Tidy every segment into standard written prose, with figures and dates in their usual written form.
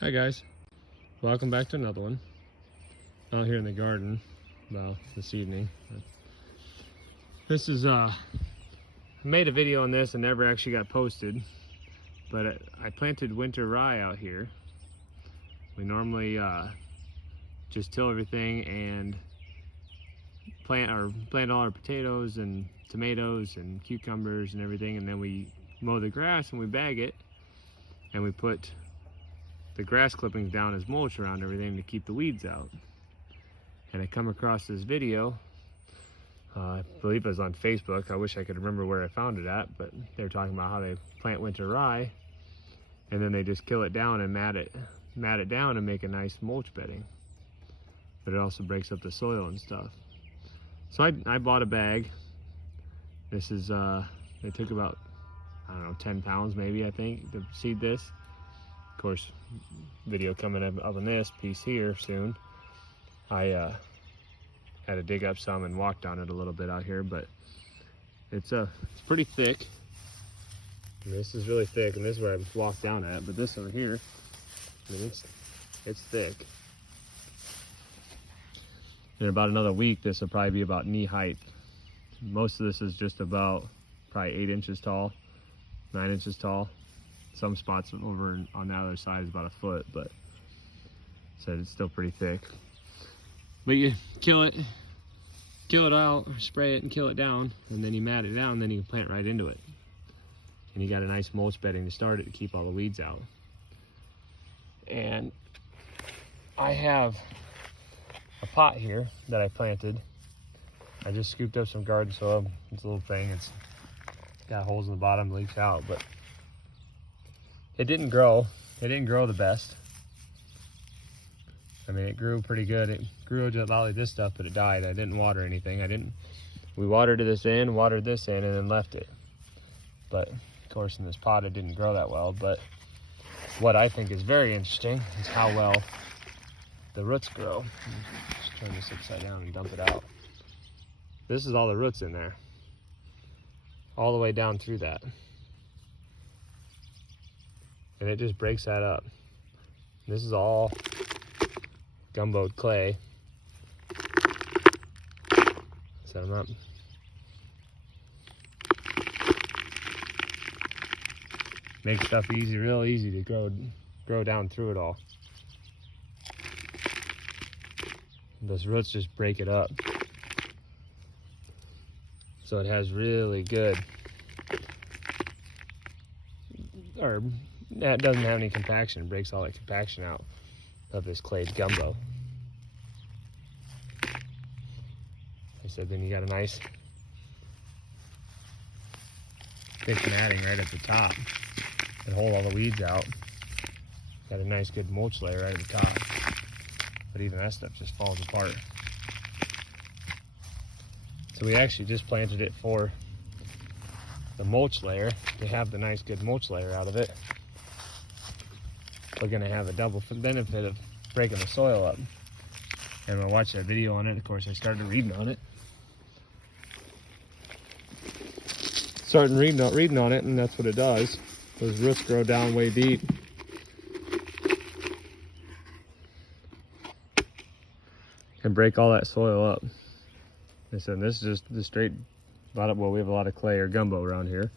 Hi guys, welcome back to another one. Out here in the garden, well, this evening. This is I made a video on this and never actually got posted, but I planted winter rye out here. We normally just till everything and plant all our potatoes and tomatoes and cucumbers and everything, and then we mow the grass and we bag it, and we put the grass clippings down as mulch around everything to keep the weeds out. And I come across this video, I believe it was on Facebook. I wish I could remember where I found it at, but they were talking about how they plant winter rye and then they just kill it down and mat it down and make a nice mulch bedding. But it also breaks up the soil and stuff. So I bought a bag. This is, they took about, I don't know, 10 pounds maybe, I think, to seed this. Of course, video coming up on this piece here soon. I had to dig up some and walked on it a little bit out here, but it's pretty thick. And this is really thick, and this is where I walked down at. But this over here, I mean, it's thick. In about another week, this will probably be about knee height. Most of this is just about probably 8 inches tall, 9 inches tall. Some spots over on the other side is about a foot, but said it's still pretty thick. But you kill it out, or spray it and kill it down, and then you mat it down, and then you plant right into it. And you got a nice mulch bedding to start it to keep all the weeds out. And I have a pot here that I planted. I just scooped up some garden soil. It's a little thing. It's got holes in the bottom, leaks out, but it didn't grow. It didn't grow the best. I mean, it grew pretty good. It grew about like this stuff, but it died. I didn't water anything. We watered this in, and then left it. But of course, in this pot, it didn't grow that well. But what I think is very interesting is how well the roots grow. Just turn this upside down and dump it out. This is all the roots in there, all the way down through that. And it just breaks that up. This is all gumboed clay. Set them up. Makes stuff easy, real easy to grow down through it all. Those roots just break it up. So it has really good, or it doesn't have any compaction. It breaks all that compaction out of this clay gumbo. I said then you got a nice thick matting right at the top and hold all the weeds out. Got a nice good mulch layer right at the top. But even that stuff just falls apart. So we actually just planted it for the mulch layer, to have the nice good mulch layer out of it. We're gonna have a double benefit of breaking the soil up. And I watched that video on it. Of course, I started reading on it. Reading on it, and that's what it does. Those roots grow down way deep. And break all that soil up. I said this is just the straight bottom. Well, we have a lot of clay or gumbo around here.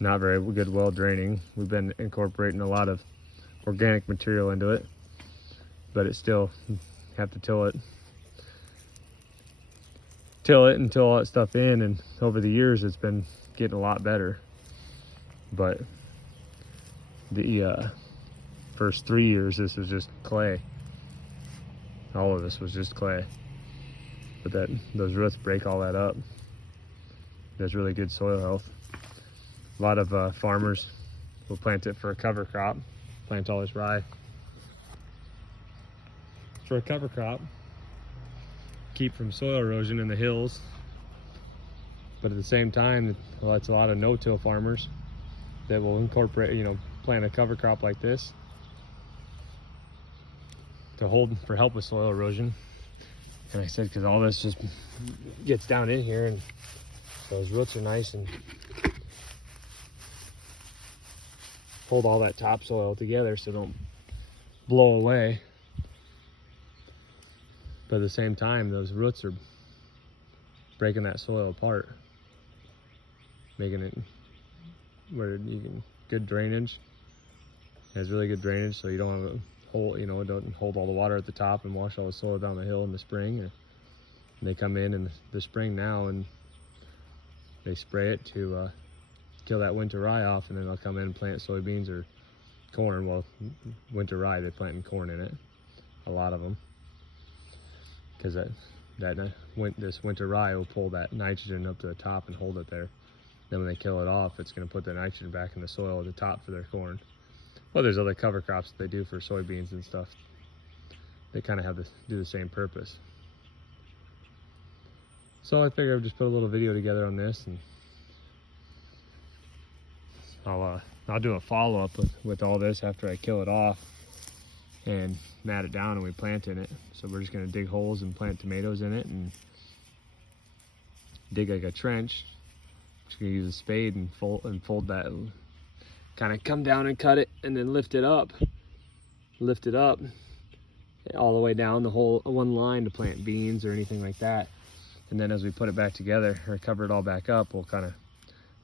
Not very good, well draining. We've been incorporating a lot of organic material into it, but it still have to till it and till all that stuff in, and over the years it's been getting a lot better. But the first 3 years this was just clay. All of this was just clay, but those roots break all that up. There's really good soil health. A lot of farmers will plant it for a cover crop. Plant all this rye for a cover crop, keep from soil erosion in the hills. But at the same time, well, it's a lot of no-till farmers that will incorporate, plant a cover crop like this to help with soil erosion. And I said, because all this just gets down in here, and those roots are nice and hold all that topsoil together, so don't blow away. But at the same time, those roots are breaking that soil apart, making it where you can good drainage. It has really good drainage, so you don't have a hole, you know, it doesn't hold all the water at the top and wash all the soil down the hill in the spring. And they come in the spring now and they spray it to kill that winter rye off, and then they'll come in and plant soybeans or corn. Well, winter rye, they're planting corn in it, a lot of them, because this winter rye will pull that nitrogen up to the top and hold it there. Then when they kill it off, it's going to put the nitrogen back in the soil at the top for their corn. Well, there's other cover crops that they do for soybeans and stuff. They kind of have to do the same purpose. So I figured I'd just put a little video together on this, and I'll do a follow-up with all this after I kill it off and mat it down and we plant in it. So we're just going to dig holes and plant tomatoes in it and dig like a trench. Just going to use a spade and fold that, kind of come down and cut it and then lift it up all the way down the whole one line to plant beans or anything like that. And then as we put it back together or cover it all back up, we'll kind of,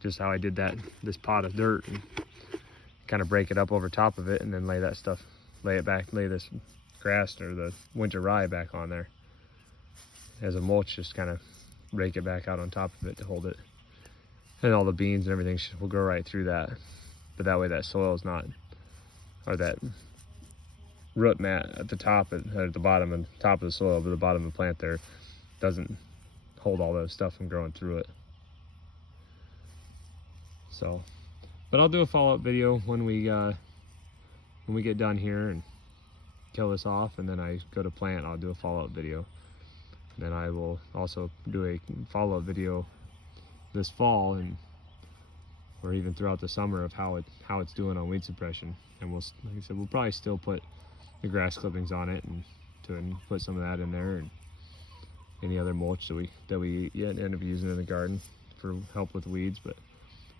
just how I did this pot of dirt, and kind of break it up over top of it and then lay this grass or the winter rye back on there as a mulch. Just kind of rake it back out on top of it to hold it, and all the beans and everything will grow right through that. But that way that soil is not, or that root mat at the top and at the bottom and top of the soil, but the bottom of the plant there doesn't hold all that stuff from growing through it. So, but I'll do a follow-up video when we get done here and kill this off, and then I go to plant. I'll do a follow-up video. Then I will also do a follow-up video this fall, and or even throughout the summer, of how it's doing on weed suppression. And we'll, like I said, we'll probably still put the grass clippings on it and put some of that in there, and any other mulch that we end up using in the garden for help with weeds. But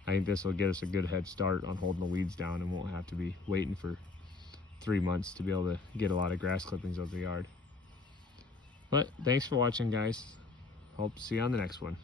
I think this will get us a good head start on holding the weeds down, and won't have to be waiting for 3 months to be able to get a lot of grass clippings out of the yard. But thanks for watching, guys. Hope to see you on the next one.